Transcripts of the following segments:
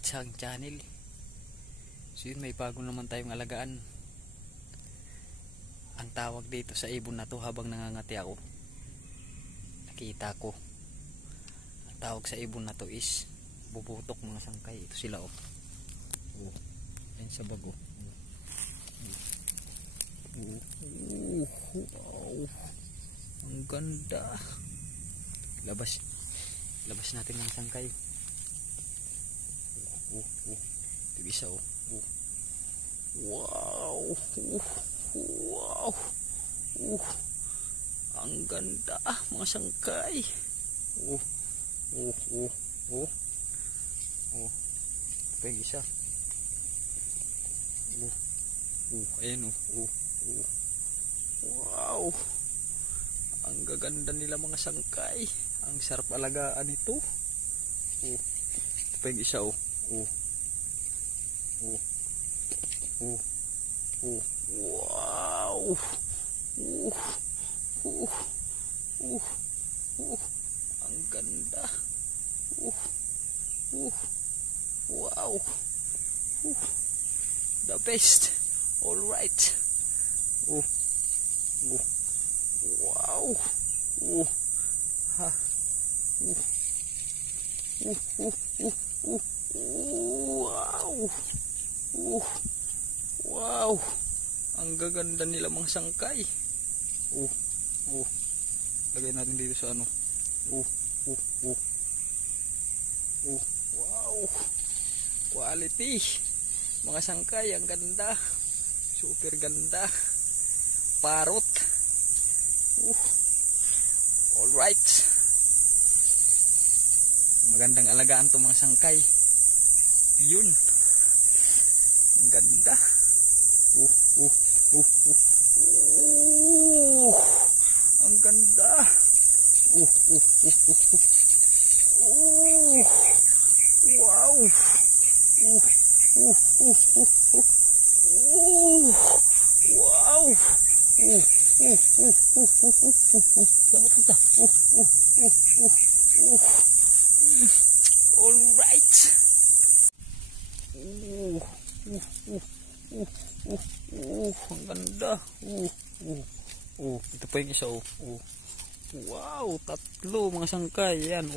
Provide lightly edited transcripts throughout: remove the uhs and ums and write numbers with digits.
Kalitsang Channel. So yun, may bago naman tayong alagaan. Ang tawag dito sa ibon na to, habang nangangati ako, nakita ko, ang tawag sa ibon na to is bubutok mga sangkay. Ito sila oh. Oh, ayun sa bago. Wow, ang ganda. Labas natin ng sangkay. Ito isa oh. Wow. Wow. Ang ganda mga sangkay. Ito yung isa. Ayan oh. Wow. Ang gaganda nila mga sangkay. Ang sarap alagaan ito. Ito pa yung isa oh. Wow. Ang ganda. Wow. The best. All right. Wow. Ha. Wow. Ang gaganda nila mga sangkay. Lagay natin dito sa ano. Wow. Quality. Mga sangkay, ang ganda. Super ganda. Parot. All right. Magandang alagaan to mga sangkay. Yun. Ang ganda. Ang ganda. Wow. Wow. All right. Ang ganda. Ito pa yung isa oh. Wow, tatlo mga sangkay. Yan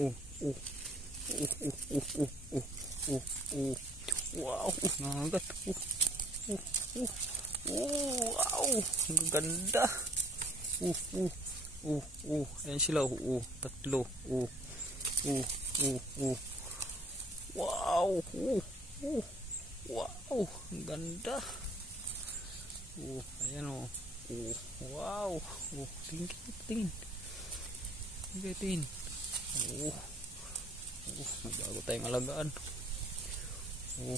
wow, nangagat. Wow, ang ganda. Ayan sila tatlo. Wow. Wow, ang ganda. Ayan oh. Wow. Tingin. May bago tayong alagaan. Ayan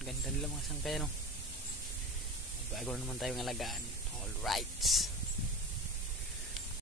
ganda nila mga sangkay no. Bago naman tayong alagaan. All right.